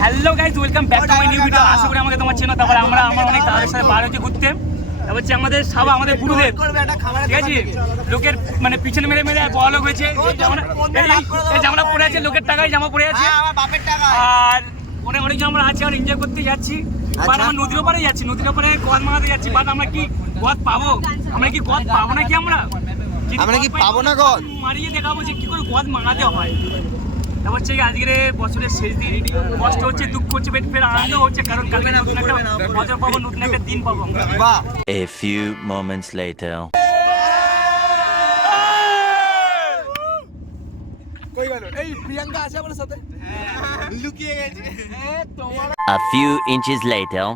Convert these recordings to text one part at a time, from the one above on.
Hello guys welcome back to my new video আশা করি আমাকে তোমার চেনো। তারপরে আমরা আমরা অনেক তাদের সাথে বার হচ্ছে ঘুরতে। হচ্ছে আমাদের সাবা আমাদের গুরুদেব। ঠিক আছে? লোকের মানে পিছনে মেরে মেরে বড় লোক হয়েছে জামাটা পরে আছে লোকের টাকায় জামা পরে আছে। আর অনেক অনেক আমরা আছে আর এনজয় করতে যাচ্ছি। বাট আমরা নদীর ওপারে যাচ্ছি নদীর ওপারে গদ মারাতে যাচ্ছি। বাট আমরা কি গদ পাবো? আমরা কি গদ পাবো নাকি আমরা? আমরা কি পাবো না গদ? মারিয়ে দেখাবো যে কি করে গদ মারাতে হয়। হচ্ছে আজকের বছরের শেষ দিন। কষ্ট হচ্ছে দুঃখ হচ্ছে পেট ফের আনন্দ হচ্ছে কারণ কালকে নতুন একটা বছর পাবো নতুন একটা দিন পাবো A few moments later. A few inches later.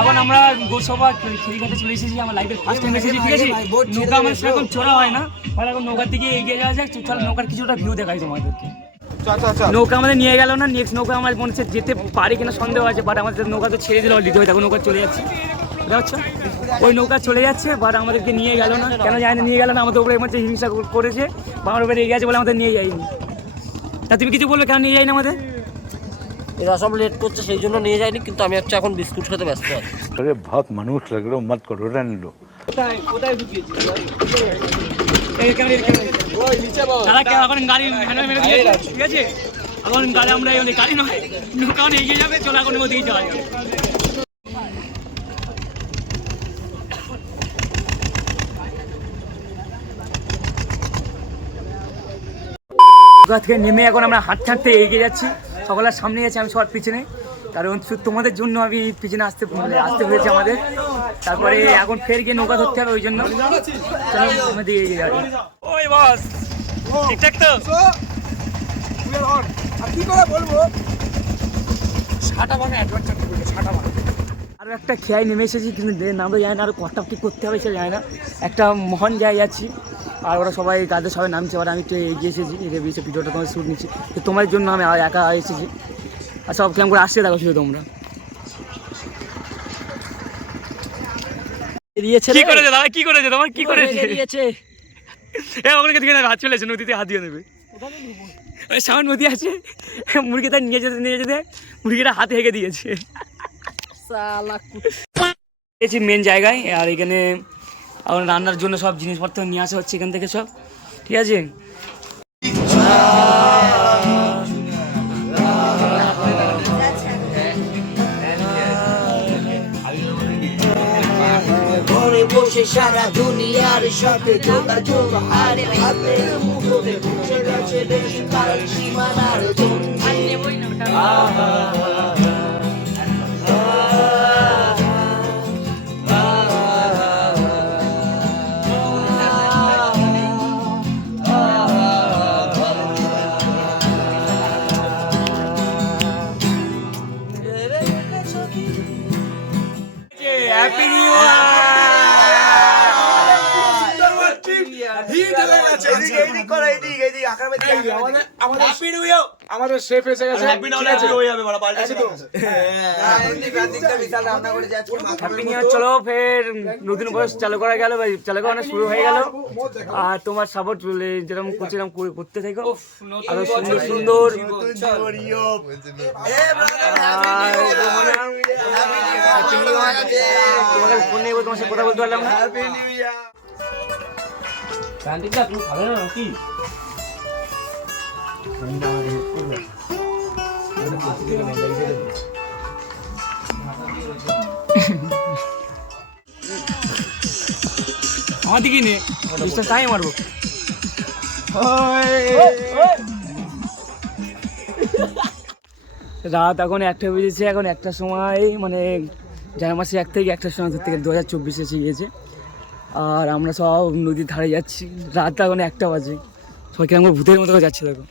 এখন আমরা গোসবা খেলিঘাটে চলে এসেছি আমার লাইফের ফার্স্ট টাইম এসেছি ঠিক আছে? নৌকা আমার সেরকম চড়া হয় না। আর এখন নৌকার দিকে এগিয়ে যাওয়া যাক চল নৌকার কিছুটা ভিউ দেখাই তোমাদেরকে। নৌকা আমাদের নিয়ে গেল না নেক্সট নৌকা আমার মনে হচ্ছে যেতে পারি কিনা সন্দেহ আছে বাট আমাদের নৌকা তো ছেড়ে দিল অলরেডি ওই দেখো নৌকা চলে যাচ্ছে। ওই নৌকা চলে যাচ্ছে বাট আমাদেরকে নিয়ে গেল না। কেন যায় না নিয়ে গেল না আমাদের উপরে এমার্জে হিংসা করেছে বা আমার উপরে এগিয়ে আছে বলে আমাদের নিয়ে যায়নি। তা তুমি কিছু বলবে কেন নিয়ে যাই না আমাদের? এরা সব লেট করছে সেই জন্য নিয়ে যায়নি কিন্তু আমি হচ্ছে এখন বিস্কুট খেতে ব্যস্ত আছি। আরে ভাত মানুষ লাগল মত করো রানলো কোথায় কোথায় ঢুকিয়েছি দাদা এখন গাড়ি হ্যান্ডেল মেরে দিয়েছে? ঠিক আছে? এখন গাড়ি আমরা এই গাড়ি নয় নৌকা এগিয়ে যাবে চলো এখন ওদিকে যাওয়া যাবে নৌকা থেকে নেমে এখন আমরা হাঁটতে হাঁটতে এগিয়ে যাচ্ছি। সকলের সামনে গেছে আমি সবার পিছনে কারণ শুধু তোমাদের জন্য আমি পিছনে আসতে আসতে হয়েছে আমাদের। তারপরে এখন ফের গিয়ে নৌকা ধরতে হবে ওই জন্য। ওই বস ঠিকঠাক তো? আরও একটা খেয়াই নেমে এসেছি কিন্তু নামতে যায় না আরও কটা কি করতে হবে সে যায় না। একটা মহান জায়গায় যাচ্ছি আর ওরা সবাই তাদের সবাই নামছে আর আমি একটু এগিয়ে এসেছি এগিয়ে এসে ভিডিওটা তোমার শ্যুট নিচ্ছি। তো তোমার জন্য আমি আর একা এসেছি। আর সব কেমন করে আসছে দেখো শুধু তোমরা। দিয়েছে কি করেছে দাদা? কি করেছে তোমার? কি করেছে? দিয়েছে? এ ওখানে থেকে হাত চলে নদীতে হাত দিয়ে দেবে। ওই সামনে নদী আছে। মুরগিটা নিয়ে যেতে নিয়ে যেতে মুরগিটা হাতে হেগে দিয়েছে। এসেছি মেন জায়গায় আর এখানে এখন রান্নার জন্য সব জিনিসপত্র নিয়ে আসা হচ্ছে এখান থেকে সব। ঠিক আছে? সারা দুনিয়ার সাথে যোগাযোগ হারে হাতের মুঠোতে সীমানার জন্য হ্যাপি আমাদের শেফ এসে গেছে। হ্যাপি নিউ চলো ফের নতুন বয়স চালু করা গেল বা চালু করা শুরু হয়ে গেল। আর তোমার সাপোর্ট যেরকম করছিলাম করতে থেকো। আরও সুন্দর সুন্দর। আর তোমাকে ফোন নেব তোমার সাথে কথা বলতে পারলাম না। ক্যান্টিনটা তুমি খাবে না নাকি? আমার দিকে নে। বিশ্বাস তাই মারবো। রাত এখন একটা বেজেছে এখন একটা সময় মানে জানুয়ারি মাসে এক থেকে একটার সময় থেকে দু হাজার চব্বিশে এসে গিয়েছে। আর আমরা সব নদীর ধারে যাচ্ছি। রাত এখন একটা বাজে। সবাই কেমন ভূতের মতো করে যাচ্ছে দেখো।